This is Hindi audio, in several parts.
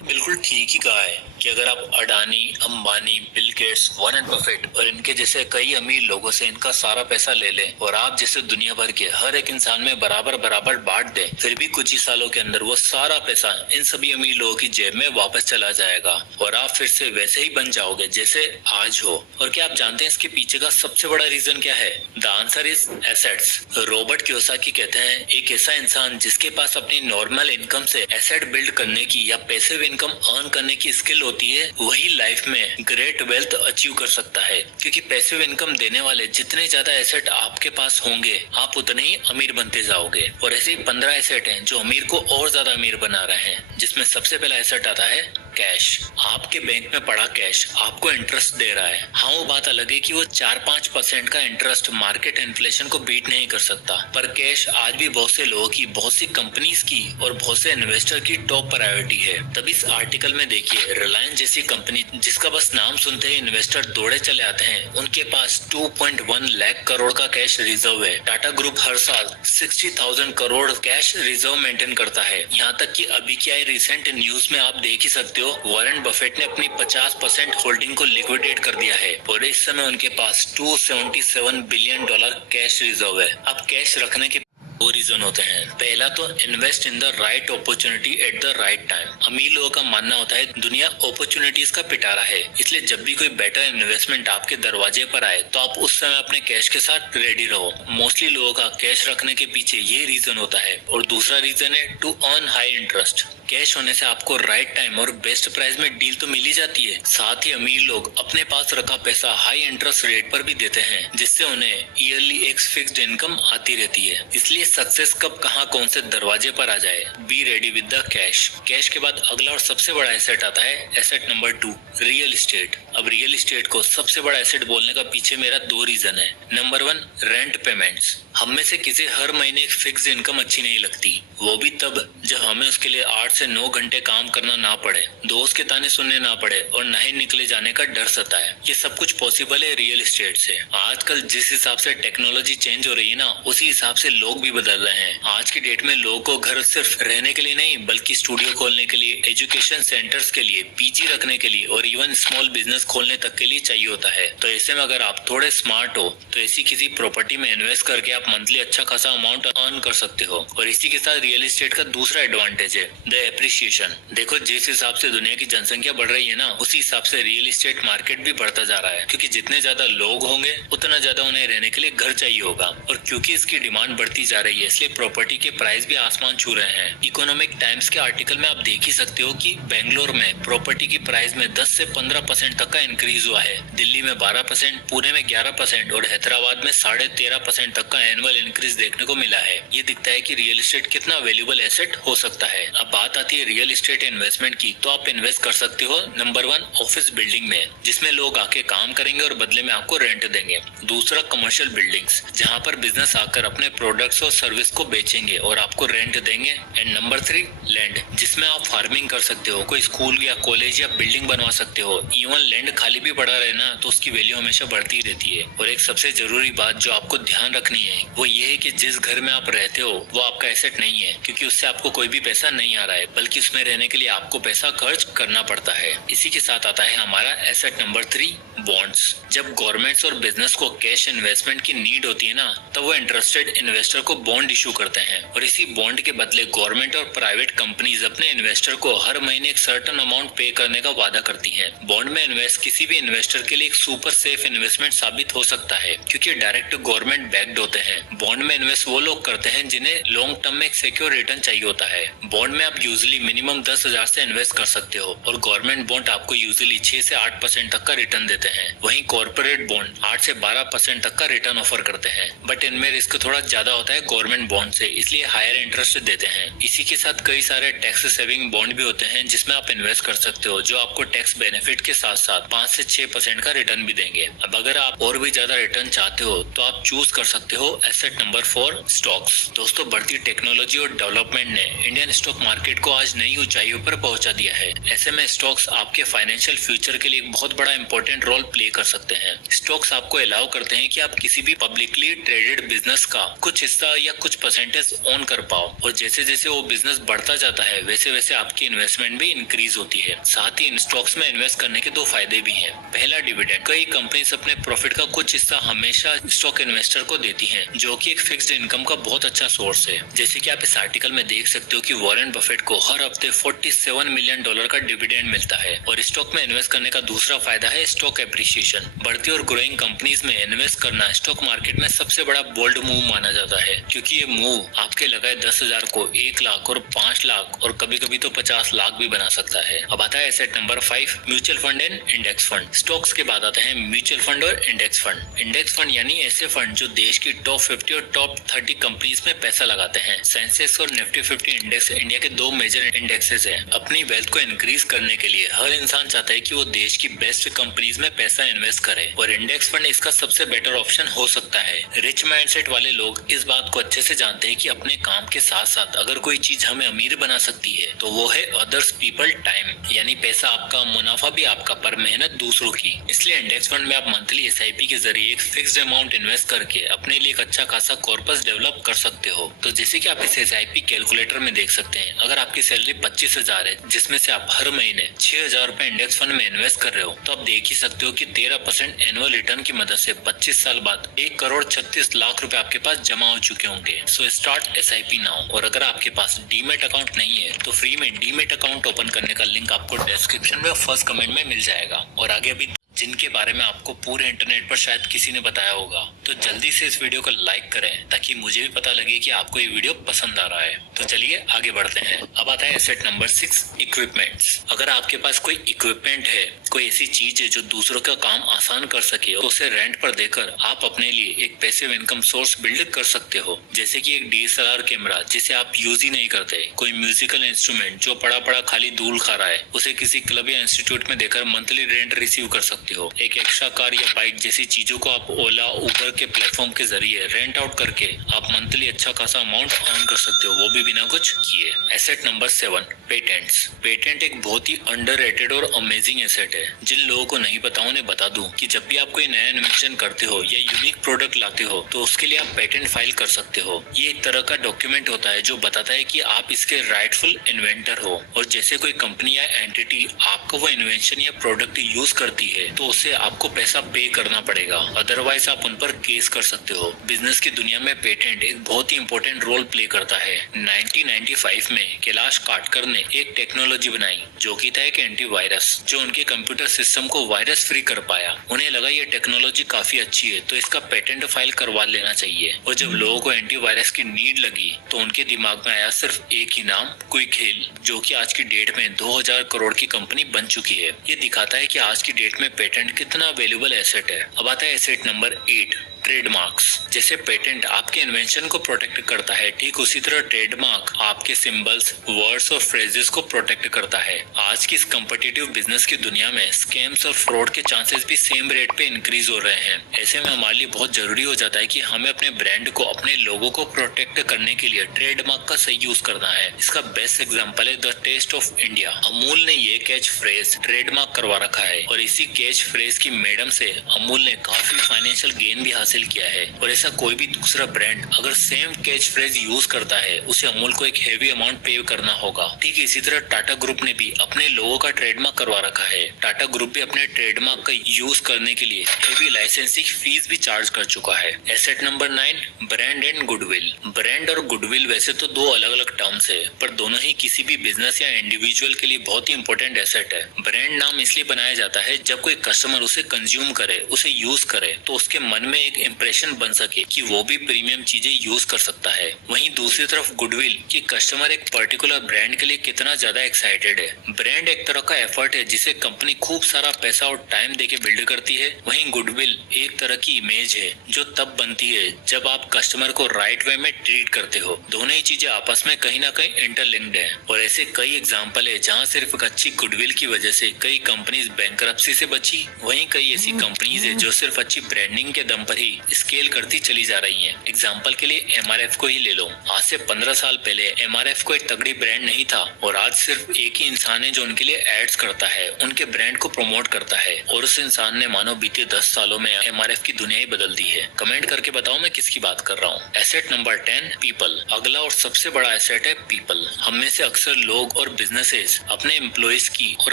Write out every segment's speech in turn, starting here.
बिल्कुल ठीक ही कहा है कि अगर आप Adani, Ambani, Bill Gates, Warren Buffett और इनके जैसे कई अमीर लोगों से इनका सारा पैसा ले लें और आप जैसे दुनिया भर के हर एक इंसान में बराबर बराबर बांट दें, फिर भी कुछ ही सालों के अंदर वो सारा पैसा इन सभी अमीर लोगों की जेब में वापस चला जाएगा और आप फिर से वैसे ही बन जाओगे जैसे आज हो। और क्या आप जानते हैं इसके पीछे का सबसे बड़ा रीजन क्या है? The answer is assets. Robert Kiyosaki कहते हैं एक ऐसा इंसान जिसके पास अपनी नॉर्मल इनकम से एसेट बिल्ड करने की या पैसिव इनकम अर्न करने की स्किल होती है, वही लाइफ में ग्रेट वेल्थ अचीव कर सकता है। क्योंकि पैसिव इनकम देने वाले जितने ज्यादा एसेट आपके पास होंगे, आप उतने ही अमीर बनते जाओगे। और ऐसे ही 15 एसेट हैं जो अमीर को और ज्यादा अमीर बना रहे हैं, जिसमें सबसे पहला एसेट आता है कैश। आपके बैंक में पड़ा कैश आपको इंटरेस्ट दे रहा है। हाँ, वो बात अलग है कि वो 4-5% का इंटरेस्ट मार्केट इन्फ्लेशन को बीट नहीं कर सकता, पर कैश आज भी बहुत से लोगों की, बहुत सी कंपनीज की और बहुत से इन्वेस्टर की टॉप प्रायोरिटी है। तब इस आर्टिकल में देखिए, रिलायंस जैसी कंपनी जिसका बस नाम सुनते ही इन्वेस्टर दौड़े चले आते हैं, उनके पास 2.1 लाख करोड़ का कैश रिजर्व है। टाटा ग्रुप हर साल 60,000 करोड़ कैश रिजर्व मेंटेन करता है। यहाँ तक कि अभी की आई रिसेंट न्यूज में आप देख ही सकते हो, वॉरेन बफेट ने अपनी 50% होल्डिंग को लिक्विडेट कर दिया है और इस समय उनके पास $277 बिलियन कैश रिजर्व है। अब कैश रखने के दो रीजन होते हैं। पहला तो invest in the right opportunity at the right time. अमीर लोगों का मानना होता है दुनिया अपॉर्चुनिटीज का पिटारा है, इसलिए जब भी कोई बेटर इन्वेस्टमेंट आपके दरवाजे पर आए तो आप उस समय अपने कैश के साथ रेडी रहो। मोस्टली लोगों का कैश रखने के पीछे ये रीजन होता है। और दूसरा रीजन है to earn high interest. Cash होने से आपको राइट टाइम और बेस्ट प्राइस में डील तो मिल ही जाती है, साथ ही अमीर लोग अपने पास रखा पैसा हाई इंटरेस्ट रेट पर भी देते हैं, जिससे उन्हें ईयरली एक फिक्स्ड इनकम आती रहती है। इसलिए सक्सेस कब कहाँ कौन से दरवाजे पर आ जाए, be ready with the cash. Cash के बाद अगला और सबसे बड़ा एसेट आता है एसेट नंबर 2, रियल एस्टेट। अब रियल एस्टेट को सबसे बड़ा एसेट बोलने का पीछे मेरा दो रीजन है। Number 1, rent payments. हम में से किसी हर महीने एक फिक्स इनकम अच्छी नहीं लगती, वो भी तब जब हमें उसके लिए 8 से 9 घंटे काम करना ना पड़े, दोस्त के ताने सुनने ना पड़े और न ही निकले जाने का डर सताए। ये सब कुछ पॉसिबल है रियल एस्टेट से। आजकल जिस हिसाब से टेक्नोलॉजी चेंज हो रही है ना, उसी हिसाब से लोग भी बदल रहे हैं। आज की डेट में लोगों को घर सिर्फ रहने के लिए नहीं, बल्कि स्टूडियो खोलने के लिए, एजुकेशन सेंटर्स के लिए, पीजी रखने के लिए और इवन स्मॉल बिजनेस खोलने तक के लिए चाहिए होता है। तो ऐसे में अगर आप थोड़े स्मार्ट हो तो ऐसी किसी प्रॉपर्टी में इन्वेस्ट करके आप मंथली अच्छा खासा अमाउंट अर्न कर सकते हो। और इसी के साथ रियल एस्टेट का दूसरा एडवांटेज है द एप्रिसिएशन। देखो, जिस हिसाब से दुनिया की जनसंख्या बढ़ रही है ना, उसी हिसाब से रियल एस्टेट मार्केट भी बढ़ता जा रहा है। क्योंकि जितने ज्यादा लोग होंगे उतना ज्यादा उन्हें रहने के लिए घर चाहिए होगा, और क्योंकि इसकी डिमांड बढ़ती जा रही है, इसलिए प्रॉपर्टी के प्राइस भी आसमान छू रहे हैं। इकोनॉमिक टाइम्स के आर्टिकल में आप देख ही सकते हो कि बेंगलोर में प्रॉपर्टी की प्राइस में 10 से 15% तक का इंक्रीज हुआ है, दिल्ली में 12%, पुणे में 11% और हैदराबाद में 13.5% तक का एनुअल इंक्रीज देखने को मिला है। ये दिखता है कि रियल एस्टेट कितना वैल्यूएबल एसेट हो सकता है। अब बात आती है रियल एस्टेट इन्वेस्टमेंट की, तो आप इन्वेस्ट कर सकते हो नंबर 1, ऑफिस बिल्डिंग में, जिसमें लोग आके काम करेंगे और बदले में आपको रेंट देंगे। दूसरा, कमर्शियल बिल्डिंग्स, जहाँ पर बिजनेस आकर अपने प्रोडक्ट्स और सर्विस को बेचेंगे और आपको रेंट देंगे। एंड नंबर 3, लैंड, जिसमें आप फार्मिंग कर सकते हो, कोई स्कूल या कॉलेज या बिल्डिंग बनवा सकते हो। इवन लैंड खाली भी पड़ा रहे ना, तो उसकी वैल्यू हमेशा बढ़ती रहती है। और एक सबसे जरूरी बात जो आपको ध्यान रखनी है, वो ये है कि जिस घर में आप रहते हो वो आपका एसेट नहीं है, क्योंकि उससे आपको कोई भी पैसा नहीं आ रहा है, बल्कि उसमें रहने के लिए आपको पैसा खर्च करना पड़ता है। इसी के साथ आता है हमारा एसेट नंबर 3, बॉन्ड्स। जब गवर्नमेंट्स और बिजनेस को कैश इन्वेस्टमेंट की नीड होती है ना, तब वो इंटरेस्टेड इन्वेस्टर को बॉन्ड इशू करते हैं, और इसी बॉन्ड के बदले गवर्नमेंट और प्राइवेट कंपनीज अपने इन्वेस्टर को हर महीने एक सर्टेन अमाउंट पे करने का वादा करती हैं। बॉन्ड में इन्वेस्ट किसी भी इन्वेस्टर के लिए एक सुपर सेफ इन्वेस्टमेंट साबित हो सकता है, क्योंकि डायरेक्ट गवर्नमेंट बैक्ड होते हैं। बॉन्ड में इन्वेस्ट वो लोग करते हैं जिन्हें लॉन्ग टर्म में एक सिक्योर रिटर्न चाहिए होता है। बॉन्ड में आप यूजुअली मिनिमम 10,000 से इन्वेस्ट कर सकते हो, और गवर्नमेंट बॉन्ड आपको यूजुअली 6 से 8% तक का रिटर्न देते हैं। वहीं कॉर्पोरेट बॉन्ड 8 से 12% तक का रिटर्न ऑफर करते हैं, बट इनमें रिस्क थोड़ा ज्यादा होता है गवर्नमेंट बॉन्ड से, इसलिए हायर इंटरेस्ट देते हैं। इसी के साथ कई सारे टैक्स सेविंग बॉन्ड भी होते हैं जिसमें आप इन्वेस्ट कर सकते हो, जो आपको टैक्स बेनिफिट के साथ साथ 5 से 6% का रिटर्न भी देंगे। अब अगर आप और भी ज्यादा रिटर्न चाहते हो तो आप चूज कर सकते हो एसेट नंबर 4, स्टॉक्स। दोस्तों, बढ़ती टेक्नोलॉजी और डेवलपमेंट ने इंडियन स्टॉक मार्केट को आज नई ऊंचाइयों पर पहुंचा दिया है। ऐसे में स्टॉक्स आपके फाइनेंशियल फ्यूचर के लिए एक बहुत बड़ा इंपॉर्टेंट रोल प्ले कर सकते हैं। स्टॉक्स आपको अलाउ करते हैं कि आप किसी भी पब्लिकली ट्रेडेड बिजनेस का कुछ हिस्सा या कुछ परसेंटेज ओन कर पाओ। और जैसे जैसे वो बिजनेस बढ़ता जाता है वैसे वैसे आपकी इन्वेस्टमेंट भी इंक्रीज होती है। साथ ही इन स्टॉक्स में इन्वेस्ट करने के दो फायदे भी हैं। पहला, डिविडेंड। कई कंपनीज अपने प्रॉफिट का कुछ हिस्सा हमेशा स्टॉक इन्वेस्टर को देती हैं, जो कि एक फिक्स्ड इनकम का बहुत अच्छा सोर्स है। जैसे कि आप इस आर्टिकल में देख सकते हो कि वॉरेन बफेट को हर हफ्ते $47 मिलियन का डिविडेंड मिलता है। और स्टॉक में इन्वेस्ट करने का दूसरा फायदा है स्टॉक एप्रिसिएशन। बढ़ती और ग्रोइंग कंपनीज में इन्वेस्ट करना स्टॉक मार्केट में सबसे बड़ा बोल्ड मूव माना जाता है, क्योंकि ये मूव आपके लगाए 10,000 को 1 लाख और 5 लाख और कभी कभी तो 50 लाख भी बना सकता है। अब आता है asset number 5, mutual fund and index fund. Stocks के बाद आते हैं म्यूचुअल फंड और इंडेक्स फंड। इंडेक्स फंड यानी ऐसे फंड जो देश की टॉप 50 और टॉप 30 कंपनीज में पैसा लगाते हैं। सेंसेक्स और निफ्टी 50 इंडेक्स इंडिया के दो मेजर इंडेक्सेस हैं। अपनी वेल्थ को इंक्रीज करने के लिए हर इंसान चाहता है कि वो देश की बेस्ट कंपनीज में पैसा इन्वेस्ट करे, और इंडेक्स फंड इसका सबसे बेटर ऑप्शन हो सकता है। रिच माइंडसेट वाले लोग इस बात को अच्छे से जानते हैं कि अपने काम के साथ साथ अगर कोई चीज हमें अमीर बना सकती है तो वो है अदर्स पीपल टाइम, यानी पैसा आपका, मुनाफा भी आपका, पर मेहनत दूसरों की। इसलिए इंडेक्स फंड में आप मंथली एसआईपी के जरिए एक फिक्स्ड अमाउंट इन्वेस्ट करके अपने लिए एक अच्छा खासा कॉर्पस डेवलप कर सकते हो। तो जैसे कि आप इस एसआईपी कैलकुलेटर में देख सकते हैं, अगर आपकी सैलरी 25,000 है, जिसमें से आप हर महीने 6,000 रुपए इंडेक्स फंड में इन्वेस्ट कर रहे हो, तो आप देख ही सकते हो कि 13% एनुअल रिटर्न की मदद से 25 साल बाद 1,36,00,000 रुपए आपके पास जमा हो चुके होंगे। So start SIP now. और अगर आपके पास डीमेट अकाउंट नहीं है तो फ्री में डीमेट अकाउंट ओपन करने का लिंक आपको डिस्क्रिप्शन में फर्स्ट कमेंट में मिल जाएगा। और आगे अभी जिनके बारे में आपको पूरे इंटरनेट पर शायद किसी ने बताया होगा, तो जल्दी से इस वीडियो को लाइक करें ताकि मुझे भी पता लगे कि आपको ये वीडियो पसंद आ रहा है। तो चलिए आगे बढ़ते हैं। अब आता है एसेट नंबर 6, इक्विपमेंट्स। अगर आपके पास कोई इक्विपमेंट है, कोई ऐसी चीज है जो दूसरों का काम आसान कर सके, तो उसे रेंट पर देकर आप अपने लिए एक पैसिव इनकम सोर्स बिल्ड कर सकते हो। जैसे कि एक डीएसएलआर कैमरा जिसे आप यूज ही नहीं करते, कोई म्यूजिकल इंस्ट्रूमेंट जो पड़ा पड़ा खाली धूल खा रहा है, उसे किसी क्लब या इंस्टीट्यूट में देकर मंथली रेंट रिसीव कर सकते हो। एक एक्स्ट्रा कार या बाइक जैसी चीजों को आप ओला, उबर के प्लेटफॉर्म के जरिए रेंट आउट करके आप मंथली अच्छा खासा अमाउंट अर्न कर सकते हो, वो भी बिना कुछ किए। Asset number 7, patents. पेटेंट एक बहुत ही अंडररेटेड और अमेजिंग एसेट है। जिन लोगों को नहीं पता उन्हें बता दूं कि जब भी आप कोई नया इन्वेंशन करते हो या यूनिक प्रोडक्ट लाते हो तो उसके लिए आप पेटेंट फाइल कर सकते हो। ये एक तरह का डॉक्यूमेंट होता है जो बताता है कि आप इसके राइटफुल इन्वेंटर हो, और जैसे कोई कंपनी या एंटिटी आपका वो इन्वेंशन या प्रोडक्ट यूज करती है तो उसे आपको पैसा पे करना पड़ेगा, अदरवाइज आप उन पर केस कर सकते हो। बिजनेस की दुनिया में पेटेंट एक बहुत ही इंपॉर्टेंट रोल प्ले करता है। 1995 में कैलाश काटकर ने एक टेक्नोलॉजी बनाई जो कि था एक एंटीवायरस, जो उनके कंप्यूटर सिस्टम को वायरस फ्री कर पाया। उन्हें लगा ये टेक्नोलॉजी काफी अच्छी है तो इसका पेटेंट फाइल करवा लेना चाहिए। और जब लोगों को एंटीवायरस की नीड लगी तो उनके दिमाग में आया सिर्फ एक ही नाम, क्विक हिल, जो कि आज की डेट में 2000 करोड़ की कंपनी बन चुकी है। ये दिखाता है कि आज की डेट में पेटेंट कितना वैल्यूएबल एसेट है। अब आता है एसेट नंबर 8, ट्रेडमार्क्स। जैसे पेटेंट आपके इन्वेंशन को प्रोटेक्ट करता है, ठीक उसी तरह ट्रेडमार्क आपके सिंबल्स, वर्ड्स और फ्रेजेस को प्रोटेक्ट करता है। आज की इस कॉम्पिटिटिव बिजनेस की दुनिया में स्कैम्स और फ्रॉड के चांसेस भी सेम रेट पे इंक्रीज हो रहे हैं। ऐसे में हमारे लिए बहुत जरूरी हो जाता है कि हमें अपने ब्रांड को, अपने लोगों को प्रोटेक्ट करने के लिए ट्रेडमार्क का सही यूज करना है। इसका बेस्ट एग्जांपल है the taste of India. Amul ने ये कैच फ्रेज ट्रेडमार्क करवा रखा है, और इसी कैच फ्रेज की मैडम से अमूल ने काफी फाइनेंशियल गेन भी हासिल किया है। और ऐसा कोई भी दूसरा ब्रांड अगर सेम कैच फ्रेज यूज करता है, उसे अमूल को एक हेवी अमाउंट पे करना होगा। ठीक इसी तरह टाटा ग्रुप ने भी अपने लोगों का ट्रेडमार्क करवा रखा है। टाटा ग्रुप भी अपने ट्रेडमार्क का यूज करने के लिए हेवी लाइसेंसिंग फीस भी चार्ज कर चुका है। Asset number 9, brand and goodwill. Brand और गुडविल वैसे तो दो अलग अलग टर्म्स है, पर दोनों ही किसी भी बिजनेस या इंडिविजुअल के लिए बहुत ही इंपॉर्टेंट एसेट है। ब्रांड नाम इसलिए बनाया जाता है जब कोई कस्टमर उसे कंज्यूम करे, उसे यूज करे, तो उसके मन में एक इंप्रेशन बन सके कि वो भी प्रीमियम चीजें यूज कर सकता है। वहीं दूसरी तरफ गुडविल कि कस्टमर एक पर्टिकुलर ब्रांड के लिए कितना ज्यादा एक्साइटेड है। ब्रांड एक तरह का एफर्ट है जिसे कंपनी खूब सारा पैसा और टाइम देके बिल्ड करती है। वहीं गुडविल एक तरह की इमेज है जो तब बनती है जब आप कस्टमर को राइट वे में ट्रीट करते हो। दोनों ही चीजें आपस में कहीं ना कहीं इंटरलिंक्ड है, और ऐसे कई एग्जाम्पल है जहाँ सिर्फ एक अच्छी गुडविल की वजह से कई कंपनीज बैंकरप्सी से बची। वहीं कई ऐसी कंपनीज है जो सिर्फ अच्छी ब्रांडिंग के दम पर ही स्केल करती चली जा रही हैं। एग्जाम्पल के लिए MRF को ही ले लो। आज से 15 साल पहले MRF कोई तगड़ी ब्रांड नहीं था और आज सिर्फ एक ही इंसान है जो उनके लिए एड्स करता है, उनके ब्रांड को प्रमोट करता है और उस इंसान ने मानो बीते 10 सालों में MRF की दुनिया ही बदल दी है। कमेंट करके बताओ मैं किसकी बात कर रहा हूँ। Asset number 10, people. अगला और सबसे बड़ा एसेट है पीपल। हम में से अक्सर लोग और बिजनेसेस अपने एम्प्लॉइज की और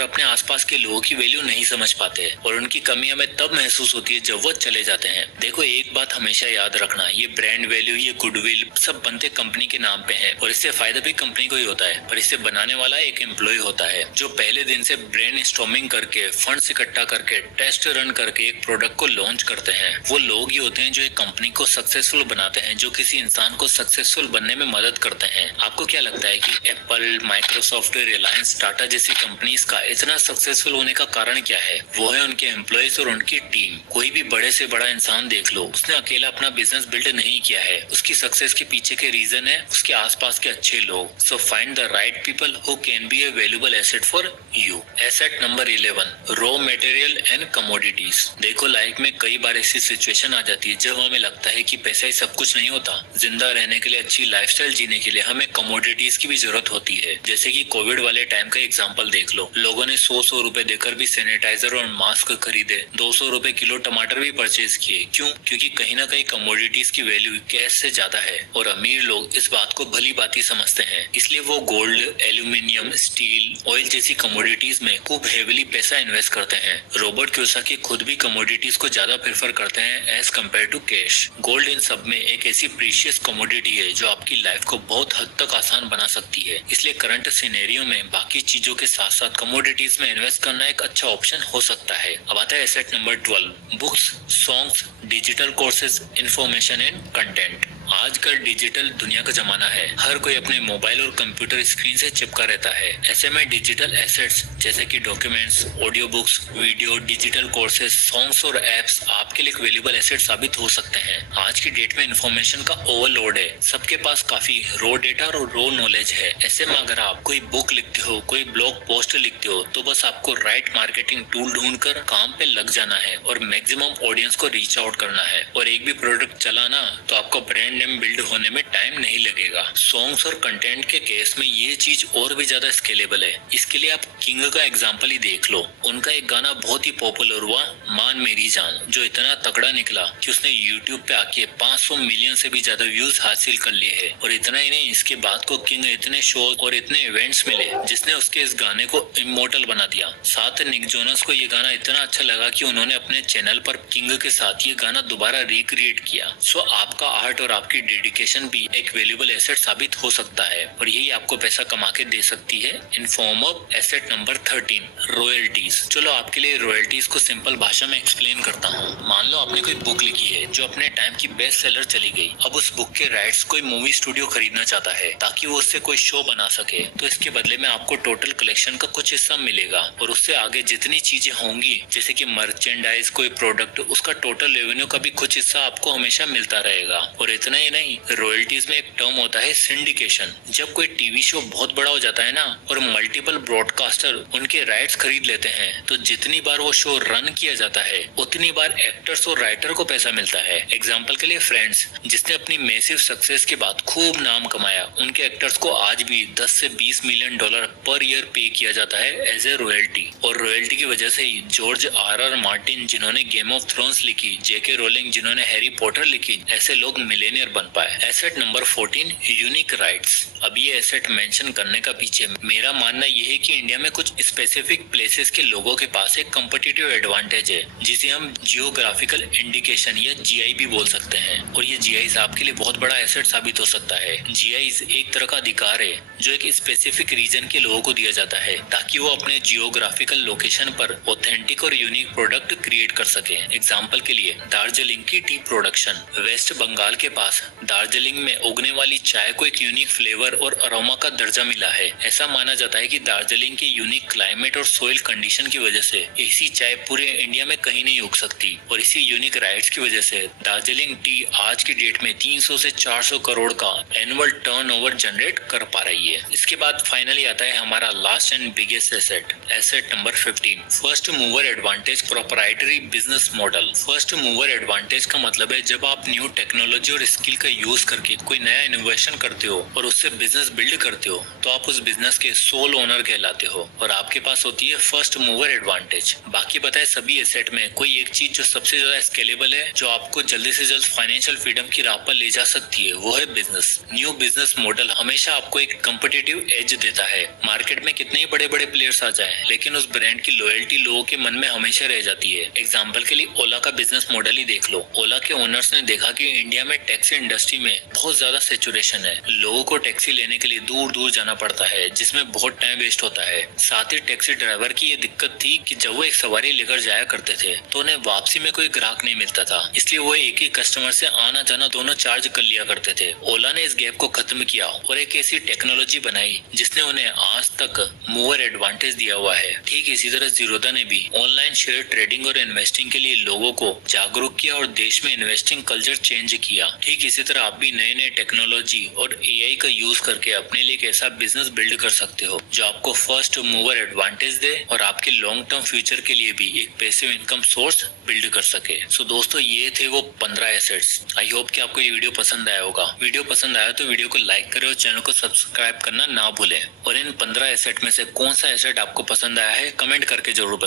अपने आसपास के लोगों की वैल्यू नहीं समझ पाते और उनकी कमी हमें तब महसूस होती है जब वो चले जाते हैं। देखो, एक बात हमेशा याद रखना, ये ब्रांड वैल्यू, ये गुडविल सब बनते कंपनी के नाम पे हैं और इससे फायदा भी कंपनी को ही होता है, पर इसे बनाने वाला एक एम्प्लॉय होता है जो पहले दिन से ब्रेन स्टॉर्मिंग करके, फंड्स इकट्ठा करके, टेस्ट रन करके एक प्रोडक्ट को लॉन्च करते हैं। वो लोग ही होते हैं जो एक कंपनी को सक्सेसफुल बनाते हैं, जो किसी इंसान को सक्सेसफुल बनने में मदद करते हैं। आपको क्या लगता है कि एप्पल, माइक्रोसॉफ्ट, रिलायंस, टाटा जैसी कंपनीज का इतना सक्सेसफुल होने का कारण क्या है? वो है उनके एम्प्लॉयज और उनकी टीम। कोई भी बड़े से बड़ा इंसान देख लो, उसने अकेला अपना बिजनेस बिल्ड नहीं किया है। उसकी सक्सेस के पीछे के रीजन है उसके आसपास के अच्छे लोग। So find the right people who can be A valuable asset for you. Asset number 11, raw material and commodities. देखो, लाइफ में कई बार ऐसी सिचुएशन आ जाती है जब हमें लगता है कि पैसा ही सब कुछ नहीं होता। जिंदा रहने के लिए, अच्छी लाइफस्टाइल जीने के लिए हमें कमोडिटीज की भी जरूरत होती है। जैसे कि कोविड वाले टाइम का एग्जांपल देख लो, लोगों ने 100 रुपए देकर भी सैनिटाइजर और मास्क खरीदे, 200 रुपए किलो टमाटर भी परचेज किए। क्यों? क्योंकि कहीं ना कहीं कमोडिटीज की वैल्यू कैश से ज्यादा है और अमीर लोग इस बात को भली भांति समझते हैं। इसलिए वो गोल्ड, एल्यूमिनियम, स्टील, ऑयल जैसी कमोडिटीज में खूब हेविली पैसा इन्वेस्ट करते हैं। रॉबर्ट कियोसाकी खुद भी कमोडिटीज को ज्यादा प्रेफर करते हैं as compare to cash. Gold इन सब में एक ऐसी प्रीशियस कमोडिटी है जो आपकी लाइफ को बहुत हद तक आसान बना सकती है। इसलिए करंट सिनेरियो में बाकी चीजों के साथ साथ कमोडिटीज में इन्वेस्ट करना एक अच्छा ऑप्शन हो सकता है। अब आता है asset number 12, books, songs, digital courses, information and content. आजकल डिजिटल दुनिया का जमाना है। हर कोई अपने मोबाइल और कंप्यूटर स्क्रीन से चिपका रहता है। ऐसे में डिजिटल एसेट्स जैसे कि documents, audio books, video, digital courses, songs और एप्स आपके लिए एक वैल्यूएबल एसेट साबित हो सकते हैं। आज की डेट में इंफॉर्मेशन का ओवरलोड है, सबके पास काफी रॉ डेटा और रॉ नॉलेज है। ऐसे में अगर आप कोई बुक लिखते हो, कोई ब्लॉग पोस्ट लिखते हो, तो बस आपको राइट मार्केटिंग टूल ढूंढकर काम पे लग जाना है और मैक्सिमम ऑडियंस को रीच आउट करना है। और एक भी प्रोडक्ट चला ना तो आपको ब्रांड नेम बिल्ड होने में टाइम नहीं लगेगा। सॉन्ग्स और कंटेंट के केस में ये चीज और भी ज्यादा स्केलेबल है। इसके लिए आप किंग का एग्जांपल ही देख लो। उनका एक गाना बहुत ही पॉपुलर हुआ, मान मेरी जान, जो इतना तगड़ा निकला कि उसने यूट्यूब पे आके 500 मिलियन से भी ज्यादा व्यूज हासिल कर लिए हैं। और इतना ही नहीं, इसके बाद को किंग इतने शो और इतने इवेंट्स मिले जिसने उसके इस गाने को इमोर्टल बना दिया। साथ निक जोनस को ये गाना इतना अच्छा लगा कि उन्होंने अपने चैनल पर किंग के साथ ये गाना दोबारा रिक्रिएट किया। सो आपका आर्ट और आपकी डेडिकेशन भी एक वैल्यूएबल एसेट साबित हो सकता है और यही आपको पैसा कमा के दे सकती है in form of asset number 13, royalties. चलो आपके लिए रॉयल्टीज को सिंपल भाषा में एक्सप्लेन करता हूँ। मान लो आपने कोई बुक लिखी है जो अपने टाइम की बेस्ट सेलर चली गई। अब उस बुक के राइट्स कोई मूवी स्टूडियो खरीदना चाहता है ताकि वो उससे कोई शो बना सके, तो इसके बदले में आपको टोटल कलेक्शन का कुछ हिस्सा मिलेगा और उससे आगे जितनी चीजें होंगी जैसे कि मर्चेंडाइज, कोई प्रोडक्ट, उसका टोटल रेवेन्यू का भी कुछ हिस्सा आपको हमेशा मिलता रहेगा। और इतना ही नहीं, रॉयल्टीज में एक टर्म होता है सिंडिकेशन। जब कोई टीवी शो बहुत बड़ा हो जाता है ना और मल्टीपल ब्रॉडकास्टर उनके राइट्स खरीद लेते हैं, तो जितनी बार वो शो रन किया जाता है उतनी बार एक्टर्स और राइटर को पैसा मिलता है। एग्जाम्पल के लिए फ्रेंड्स, जिसने अपनी मैसिव सक्सेस के बाद खूब नाम कमाया, उनके एक्टर्स को आज भी 10 से 20 मिलियन डॉलर पर ईयर पे किया जाता है एज ए रॉयल्टी। और रॉयल्टी की वजह से ही जॉर्ज आर मार्टिन जिन्होंने गेम ऑफ थ्रोन्स लिखी, जेके रोलिंग जिन्होंने हैरी पॉटर लिखी, ऐसे लोग मिलेनियर बन पाए। Asset number 14, unique rights. अब ये एसेट मेंशन करने का पीछे मेरा मानना यह है कि इंडिया में कुछ स्पेसिफिक प्लेसेस के लोगों के पास एक कम्पिटिटिव एडवांटेज है जिसे हम जियोग्राफिकल इंडिकेशन या जीआई भी बोल सकते हैं। और ये जीआई आपके लिए बहुत बड़ा एसेट साबित हो सकता है। जीआई एक तरह का अधिकार है जो एक स्पेसिफिक रीजन के लोगों को दिया जाता है ताकि वो अपने जियोग्राफिकल लोकेशन पर ऑथेंटिक और यूनिक प्रोडक्ट क्रिएट कर सके। एग्जाम्पल के लिए दार्जिलिंग की टी प्रोडक्शन वेस्ट बंगाल के पास पास दार्जिलिंग में उगने वाली चाय को एक यूनिक फ्लेवर और अरोमा का दर्जा मिला है। ऐसा माना जाता है कि दार्जिलिंग के यूनिक क्लाइमेट और सोइल कंडीशन की वजह से ऐसी चाय पूरे इंडिया में कहीं नहीं उग सकती, और इसी यूनिक राइट्स की वजह से दार्जिलिंग टी आज की डेट में 300 से 400 करोड़ का एनुअल टर्नओवर जनरेट कर पा रही है। इसके बाद फाइनली आता है हमारा last and biggest asset number 15, first mover advantage proprietary business model. First mover advantage का मतलब है जब आप न्यू टेक्नोलॉजी और स्किल का यूज करके कोई नया इनोवेशन करते हो और उससे बिजनेस बिल्ड करते हो तो आप उस बिजनेस के सोल ओनर कहलाते हो और आपके पास होती है फर्स्ट मूवर एडवांटेज। बाकी बताए सभी एसेट में कोई एक चीज जो सबसे ज्यादा स्केलेबल है, जो आपको जल्दी से जल्द फाइनेंशियल फ्रीडम की राह पर ले जा सकती है, वो है बिजनेस। न्यू बिजनेस मॉडल हमेशा आपको एक कम्पिटिटिव एज देता है। मार्केट में कितने ही बड़े बड़े प्लेयर्स आ जाएं, लेकिन उस ब्रांड की लॉयल्टी लोगों के मन में हमेशा रह जाती है। एग्जाम्पल के लिए ओला का बिजनेस मॉडल ही देख लो। ओला के ओनर्स ने देखा कि इंडिया में टैक्सी इंडस्ट्री में बहुत ज्यादा सेचुरेशन है। लोगों को टैक्सी लेने के लिए दूर दूर जाना पड़ता है, जिसमें बहुत टाइम वेस्ट होता है। साथ ही टैक्सी ड्राइवर की ये दिक्कत थी कि जब वो एक सवारी लेकर जाया करते थे तो उन्हें वापसी में कोई ग्राहक नहीं मिलता था, इसलिए वो एक ही कस्टमर से आना जाना दोनों चार्ज कर लिया करते थे। ओला ने इस गैप को खत्म किया और एक ऐसी टेक्नोलॉजी बनाई जिसने उन्हें आज तक मूवर एडवांटेज दिया हुआ है। ठीक इसी तरह जीरोधा ने भी ऑनलाइन शेयर ट्रेडिंग और इन्वेस्टिंग के लिए लोगों को जागरूक किया और देश में इन्वेस्टिंग कल्चर चेंज किया। ठीक इसी तरह आप भी नए नए टेक्नोलॉजी और एआई का यूज करके अपने लिए एक ऐसा बिजनेस बिल्ड कर सकते हो जो आपको फर्स्ट मूवर एडवांटेज दे और आपके लॉन्ग टर्म फ्यूचर के लिए भी एक पैसिव इनकम सोर्स बिल्ड कर सके। सो दोस्तों, ये थे वो 15 एसेट्स। आई होप कि आपको ये वीडियो पसंद आया होगा। वीडियो पसंद आया तो वीडियो को लाइक करें और चैनल को सब्सक्राइब करना ना भूलें। और इन 15 एसेट में से कौन सा एसेट आपको पसंद आया है कमेंट करके जरूर बताएं।